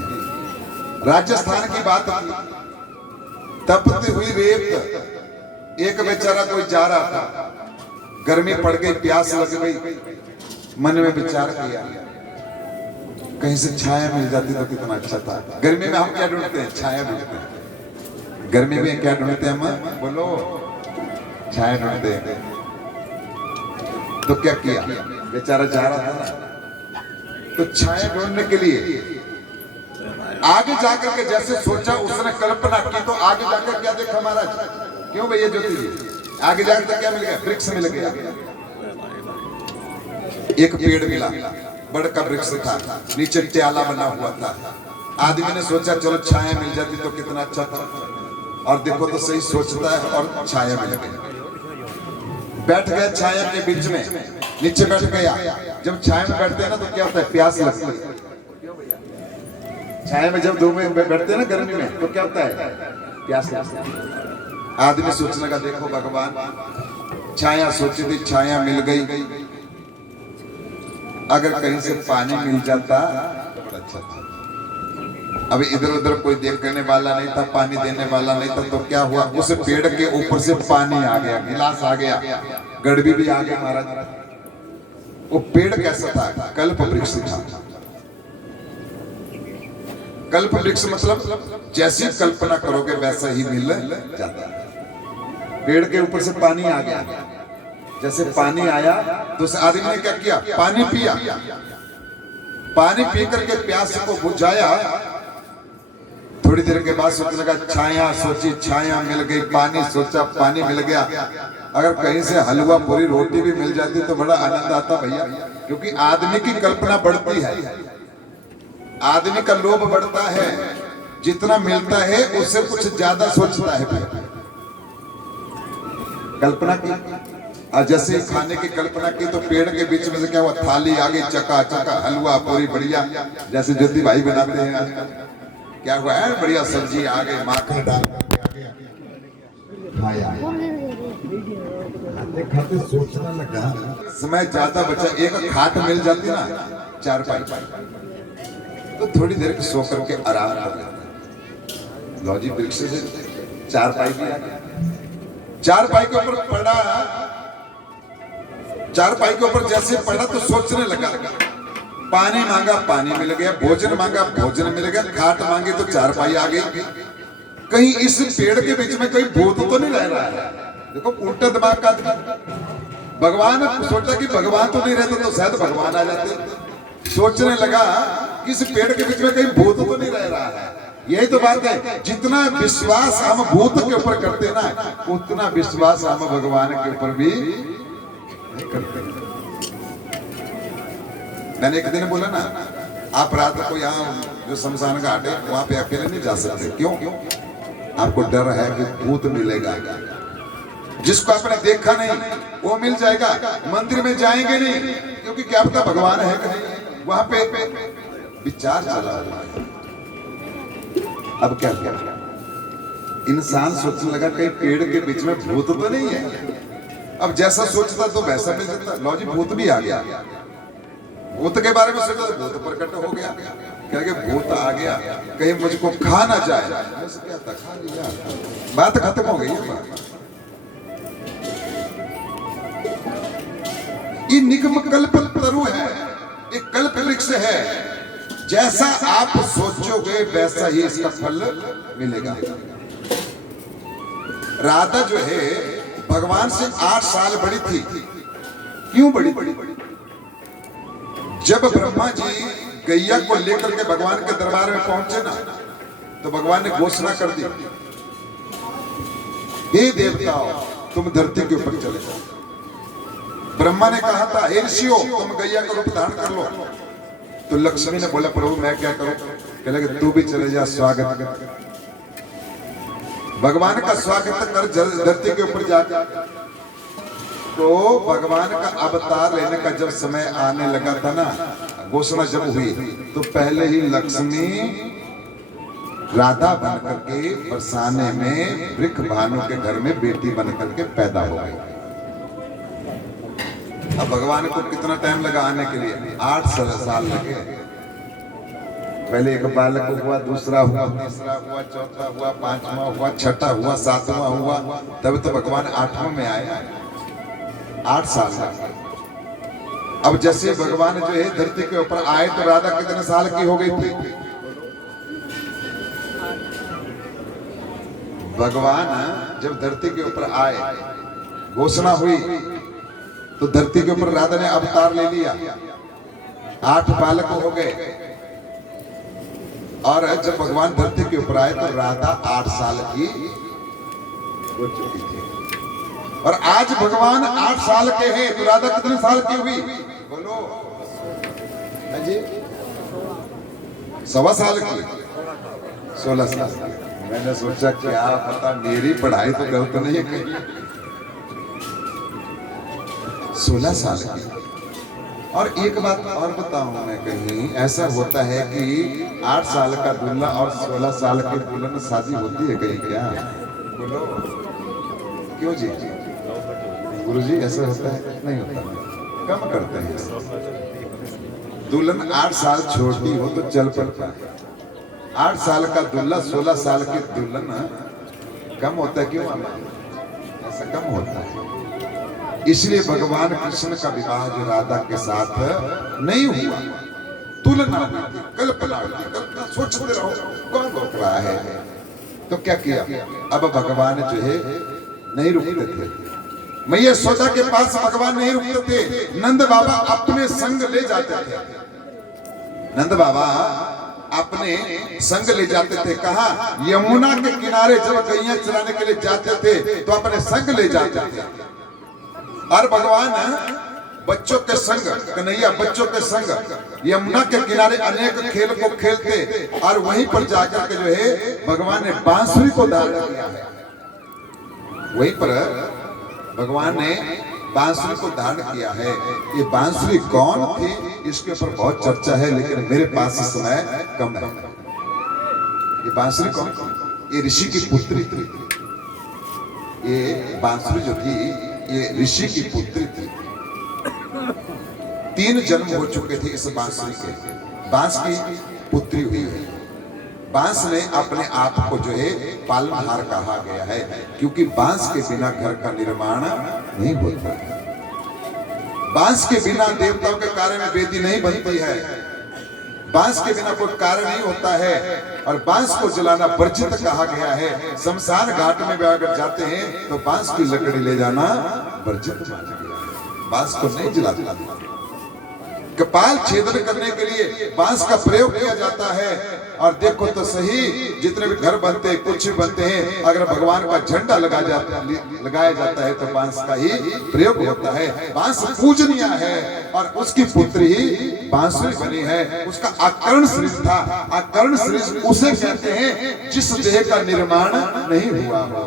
राजस्थान की बात की, तपती हुई रेत, एक बेचारा कोई जा रहा था, गर्मी पड़ गई, प्यास लग गई, मन में विचार किया कहीं से छाया मिल जाती तो कितना अच्छा था। गर्मी में हम क्या ढूंढते हैं? छाया ढूंढते हैं। गर्मी में क्या ढूंढते हैं हम? बोलो, छाया ढूंढते हैं। तो क्या किया? बेचारा जा रहा था ना, तो छाया ढूंढने के लिए आगे जाकर के जैसे सोचा, उसने कल्पना की, तो आगे जाकर क्या देखा महाराज? क्यों भैया ज्योति जी? आगे जाकर क्या मिल गया? वृक्ष मिल गया। एक पेड़ मिला, बड़ का वृक्ष था, नीचे ट्याला बना हुआ था। आदमी ने सोचा चलो छाया मिल जाती तो कितना अच्छा था। और देखो तो सही सोचता है और छाया मिल गई। बैठ गया छाया के बीच में, नीचे बैठ गया। जब छाया में बैठते हैं ना तो क्या होता है? प्यास लगती है। छाया में जब धूप में बैठते हैं ना गर्मी में तो क्या होता है? प्यास लगती है। आदमी सोचने का देखो भगवान, छाया सोची थी, छाया मिल गई, अगर कहीं से पानी मिल जाता तो बड़ा अच्छा था। अभी इधर उधर कोई देखने वाला नहीं था, पानी देने वाला नहीं था, तो क्या हुआ, उस पेड़ के ऊपर से पानी आ गया, गिलास आ गया, गड़बी भी आ गया महाराज। वो पेड़ कैसा था? कल्प वृक्ष था। कल्प वृक्ष मतलब जैसी कल्पना करोगे वैसा ही मिल जाता है। पेड़ के ऊपर से पानी आ गया, जैसे पानी आया तो उस आदमी ने क्या किया, पानी पिया, पानी पी करके प्यास को बुझाया। थोड़ी देर के बाद सोचने लगा, छाया सोची, छाया मिल गई, पानी सोचा, पानी मिल गया। अगर कहीं से हलवा पूरी रोटी भी मिल जाती तो बड़ा आनंद आता भैया, क्योंकि आदमी की कल्पना बढ़ती है, आदमी का लोभ बढ़ता है, जितना मिलता है उससे कुछ ज्यादा सोचता है। कल्पना की, और जैसे खाने की कल्पना की तो पेड़ के बीच में से क्या हुआ, थाली आ गई, चका चका हलवा पूरी बढ़िया, जैसे ज्योति भाई बनाते हैं आजकल। क्या हुआ है, बढ़िया सब्जी आ गई, माखन डाल खाया, खाते खाते सोचने लगा, समय ज्यादा बचा, एक खाट मिल जाती ना, चार पाई, तो थोड़ी देर सो करके आराम कर लेते। लॉजी वृक्ष से चार पाई भी आ गया, चार पाई के ऊपर पड़ा, चार पाई के ऊपर जैसे पड़ा तो सोचने लगा, पानी मांगा पानी मिल गया, भोजन मांगा भोजन मिल गया, खाट मांगी तो चार पाई आ गई। कहीं इस पेड़ के बीच में कोई भूत तो नहीं रह रहा है? देखो उल्टा दिमाग का आदमी। भगवान सोचा कि भगवान तो नहीं रहते तो शायद भगवान आ जाते। सोचने लगा कि इस पेड़ के बीच में कहीं भूत तो नहीं रह रहा है। यही तो बात है, जितना विश्वास हम भूत के ऊपर करते हैं ना, उतना विश्वास हम भगवान के ऊपर भी नहीं करते। मैंने एक दिन बोला ना, आप रात को यहाँ जो शमशान घाट है वहां पे अकेले नहीं जा सकते। क्यों? आपको डर है कि भूत मिलेगा, जिसको आपने देखा नहीं वो मिल जाएगा। मंदिर में जाएंगे नहीं, क्योंकि क्या पता भगवान है कि नहीं, वहां पे विचार चला हुआ है। अब क्या क्या इंसान सोचने लगा कहीं पेड़ के बीच में भूत तो नहीं है। अब जैसा सोचता तो वैसा मिल जाता। लो जी, भूत भी आ गया। भूत के बारे में सोचा तो भूत प्रकट हो गया। क्या भूत आ गया, कहीं मुझको खा ना जाए। क्या था, खा लिया, बात खत्म हो गई। ये निगम कल्प तरु है, एक कल्प वृक्ष है। जैसा आप सोचोगे वैसा ही इसका फल मिलेगा। राधा जो है भगवान से 8 साल बड़ी थी। क्यों बड़ी? जब ब्रह्मा जी गैया को लेकर के भगवान के दरबार में पहुंचे ना, तो भगवान ने घोषणा कर दी, हे देवताओं तुम धरती के ऊपर चले जाओ। ब्रह्मा ने कहा था, हे ऋषियों तुम गैया का रूप धारण कर लो। तो लक्ष्मी ने बोला, प्रभु मैं क्या करूं? कहने लगे तू भी चले जा, स्वागत कर। भगवान का स्वागत कर धरती के ऊपर जाकर। तो भगवान का अवतार लेने का जब समय आने लगा था ना, घोषणा जब हुई, तो पहले ही लक्ष्मी राधा बन करके बरसाने में वृक्ष भानु के घर में बेटी बन करके पैदा हो गई। अब भगवान को कितना टाइम लगा आने के लिए? 8 साल लगे। पहले एक बालक हुआ, दूसरा हुआ, तीसरा हुआ, चौथा हुआ, 5वां हुआ, छठा हुआ, 7वां हुआ, तब तो भगवान 8वें में आए। 8 साल का। अब जैसे भगवान जो है धरती के ऊपर आए तो राधा कितने साल की हो गई थी? भगवान जब धरती के ऊपर आए, घोषणा हुई, तो धरती के ऊपर राधा ने अवतार ले लिया। 8 बालक हो गए। और जब भगवान धरती के ऊपर आए तो राधा 8 साल की हो चुकी थी। और आज भगवान 8 साल के हैं, तो राधा कितने साल की हुई? बोलो जी, 1.25 साल की, 16 साल की। मैंने सोचा क्या पता मेरी पढ़ाई तो गलत नहीं है कहीं। 16 साल की। और एक बात और बताऊं मैं, कहीं ऐसा होता है कि 8 साल का दूल्हा और 16 साल के दूल्हे में शादी होती है कहीं? क्या बोलो? क्यों जी? गुरु जी ऐसा होता है? नहीं होता, कम करते हैं। दुल्हन 8 साल छोटी हो तो चल पड़ता है, 8 साल का दुल्हा 16 साल की दुल्हन कम होता है क्यों? ऐसा कम होता है। इसलिए भगवान कृष्ण का विवाह जो राधा के साथ नहीं हुआ, तुलना हुई, कल्पना हुई, कल्पना सोचते रहो कौन रोक रहा है। तो क्या किया? अब भगवान जो है नहीं रुकते थे, मैया यशोदा के पास भगवान नहीं रुकते थे। नंद बाबा अपने संग ले जाते थे, नंद बाबा अपने संग ले जाते थे। कहा? यमुना के किनारे जब गैया चराने के लिए जाते थे तो अपने संग ले जाते थे। और भगवान बच्चों के संग, कन्हैया बच्चों के संग यमुना के किनारे अनेक खेल को खेलते, और वहीं पर जाकर के जो है भगवान ने बांसुरी को धारण किया है। वहीं पर भगवान ने बांसुरी को धारण किया है। ये बांसुरी कौन थी इसके ऊपर बहुत चर्चा है, लेकिन मेरे पास इस समय कम है। ये बांसुरी कौन? ये ऋषि की पुत्री थी। ये बांसुरी जो थी ये ऋषि की पुत्री थी। 3 जन्म हो चुके थे इस बांसुरी के। बांस की पुत्री हुई है। बांस ने अपने आप को जो है पालनहार कहा गया है, क्योंकि बांस के बिना घर का निर्माण नहीं होता। बांस के बिना देवताओं के कार्य में वेदी नहीं बनती है। बांस के बिना कोई कार्य नहीं होता है, और बांस को जलाना वर्जित कहा गया है। शमशान घाट में भी अगर जाते हैं तो बांस की लकड़ी ले जाना वर्जित माना गया है। बांस को नहीं जलाते। कपाल छेदन करने के लिए बांस का प्रयोग किया जाता है। और देखो तो सही, जितने भी घर बनते हैं, कुछ भी बनते हैं, अगर भगवान का झंडा लगाया जाता है तो बांस का ही प्रयोग होता है। बांस पूजनीय है, और उसकी पुत्री ही बांसुरी बनी है। उसका आकर्ण शरीर था। आकर्ण शरीर उसे कहते हैं जिस देह का निर्माण नहीं हुआ हो।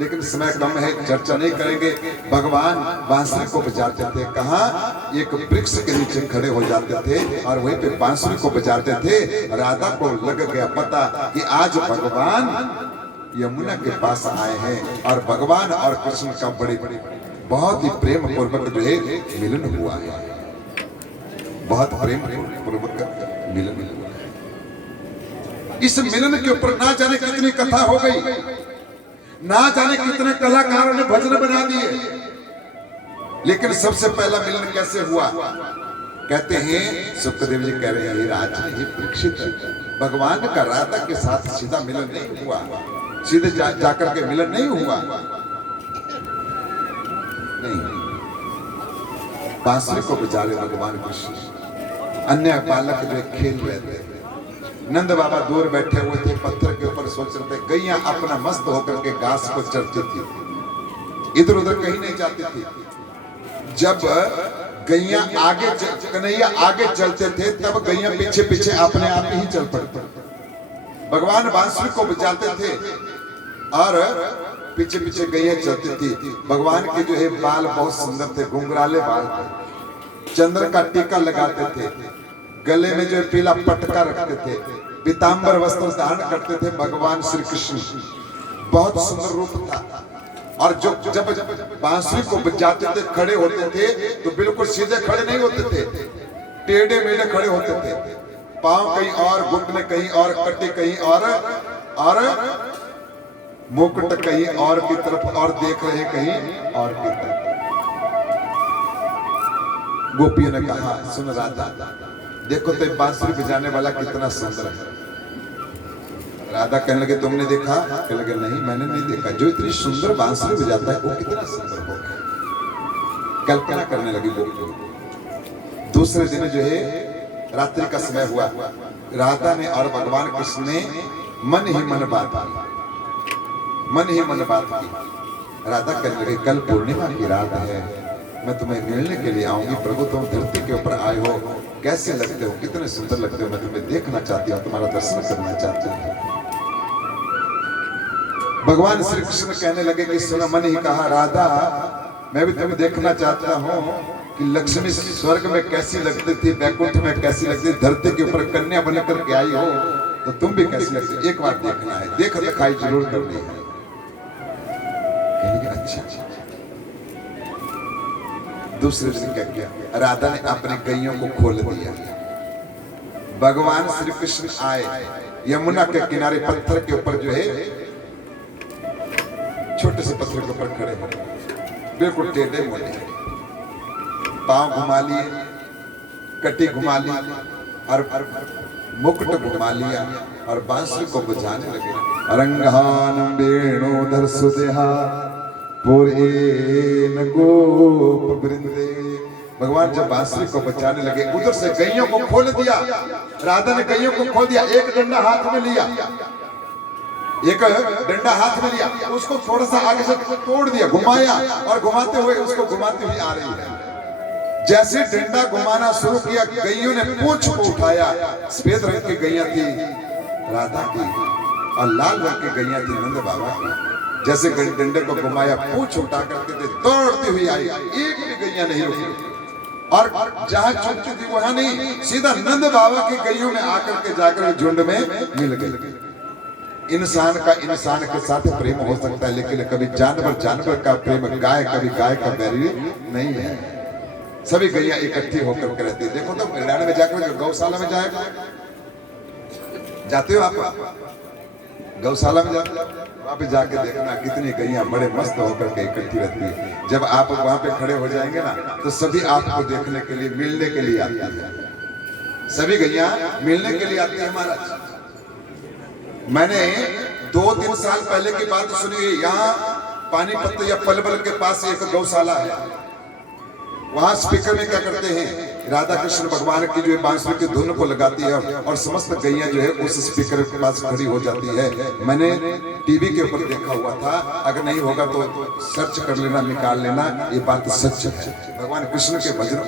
लेकिन समय कम है, चर्चा नहीं करेंगे। भगवान बांसुरी को बजाते थे। कहाँ? एक वृक्ष के नीचे खड़े हो जाते थे और वहीं पे बांसुरी को बजाते थे। राधा को लग गया पता कि आज भगवान यमुना के पास आए हैं, और भगवान और कृष्ण का बड़े बहुत ही प्रेम पूर्वक जो है मिलन हुआ है। बहुत प्रेम पूर्वक मिलन हुआ है। इस मिलन के ऊपर ना जाने कितनी कथा हो गई, ना जाने कितने कलाकारों ने भजन बना दिए। लेकिन सबसे पहला मिलन कैसे हुआ? कहते हैं, सुखदेव जी कह रहे हैं, राजन परीक्षित भगवान का राधा के साथ सीधा मिलन नहीं हुआ, सीधे जाकर के मिलन नहीं हुआ। नहीं, बांसुरी को बजा रहे भगवान कृष्ण, अन्य बालक जो खेल रहे थे। नंद बाबा दूर बैठे हुए थे, पत्थर के ऊपर सोच रहे थे। गैया अपना मस्त होकर के घास पर चढ़ती थी, इधर उधर कहीं नहीं जाती थी। जब गैया आगे कन्हैया आगे चलते थे, तब गैया पीछे पीछे अपने आप ही चल पड़ते। भगवान बांसुरी को बजाते थे और पीछे पीछे गैया चलती थी। भगवान के जो है बाल बहुत सुंदर थे, घुंघराले बाल थे। चंद्र का टीका लगाते थे, गले में जो पीला पटका रखते थे, पीतांबर वस्त्र धारण करते थे। भगवान श्री कृष्ण बहुत सुंदर रूप था। और जब बांसुरी को बजाते थे, खड़े होते थे तो बिल्कुल सीधे खड़े नहीं होते थे, टेढ़े मेढ़े खड़े होते थे। पांव कहीं और, घुटने कहीं और, कटी कहीं और मुकुट कहीं और की तरफ, और देख रहे कहीं और की तरफ। गोपियों ने कहा, सुन राधा, देखो तो बांसुरी बजाने वाला कितना सुंदर है। राधा कहने लगे, तुमने देखा? कहने लगे, नहीं मैंने नहीं देखा। जो इतनी सुंदर बांसुरी बजाता है वो कितना सुंदर होगा। कल्पना करने लगी गोपियों। दूसरे दिन जो है रात्रि का समय हुआ, राधा ने और भगवान कृष्ण ने मन ही मन बात की, मन ही मन बात की। राधा कहने लगे, कल पूर्णिमा की रात है, मैं तुम्हें मिलने के लिए आऊंगी। प्रभु तुम धरती के ऊपर आए हो, कैसे लगते हो, कितने सुंदर लगते हो, मैं तुम्हें देखना चाहती हूँ, तुम्हारा दर्शन करना चाहती हूँ। भगवान श्री कृष्ण कहने लगे कि सुनो, मन ही कहा, राधा मैं भी तुम्हें देखना चाहता हूँ कि लक्ष्मी स्वर्ग में कैसी लगती थी, बैकुंठ में कैसी लगती थी, धरती के ऊपर कन्या बनकर के आई हो तो तुम भी कैसी लगती, एक बार देखना है, देख दिखाई जरूर करनी है। कि अच्छा। दूसरे दिन क्या किया, राधा ने अपनी गैयों को खोल दिया। भगवान श्री कृष्ण आए, यमुना के किनारे पत्थर के ऊपर जो है, छोटे से पत्थर के ऊपर खड़े हो, बिल्कुल टेढ़े मोटे, पांव घुमा लिए, कटी घुमा ली और मुकुट घुमा लिया और बांसुरी को बजाने लगे। रंगानम वेणुधर सुदेहा पुरेन गोप वृंदे। भगवान जब बांसुरी को बजाने लगे, उधर से गैयों को खोल दिया। राधा ने गैयों को खोल दिया, एक डंडा हाथ में लिया, एक डंडा हाथ में लिया, उसको थोड़ा सा आगे से तोड़ दिया, घुमाया और घुमाते हुए उसको घुमाती हुई आ रही है। जैसे डंडा घुमाना शुरू किया, गैयों ने पूंछ को उठाया। सफेद रंग की गैया थी राधा की और लाल रंग की गैया थी नंद बाबा की। जैसे डंडे को घुमाया, पूंछ उठा करके दौड़ती हुई आई, एक भी गैया नहीं रुकी और जहां चुपती थी वहां नहीं, सीधा नंद बाबा की गैयों में आकर के जाकर झुंड में मिल गई। इंसान का इंसान के साथ प्रेम हो सकता है, लेकिन कभी जानवर का प्रेम, गाय कभी गाय का बैरी नहीं है। सभी गैया इकट्ठी होकर के रहती है। देखो तो हरियाणा में जाकर गौशाला में जाते हो आप, गौशाला में जाते हो, वहां पे जाके देखना कितनी गैया बड़े मस्त होकर के इकट्ठी रहती है। जब आप वहां पे खड़े हो जाएंगे ना, तो सभी आपको देखने के लिए, मिलने के लिए आती है। सभी गैया मिलने के लिए आती है महाराज। मैंने 2-3 साल पहले की बात सुनी है, यहाँ पानीपत या पलवल के पास एक गौशाला है। वहां स्पीकर में क्या करते हैं, राधा कृष्ण भगवान की जो बांसुरी की धुन को लगाती है और समस्त गैया जो है उस स्पीकर के पास खड़ी हो जाती है। मैंने टीवी के ऊपर देखा हुआ था, अगर नहीं होगा तो सर्च कर लेना, निकाल लेना, ये बात सच है। भगवान कृष्ण के भजन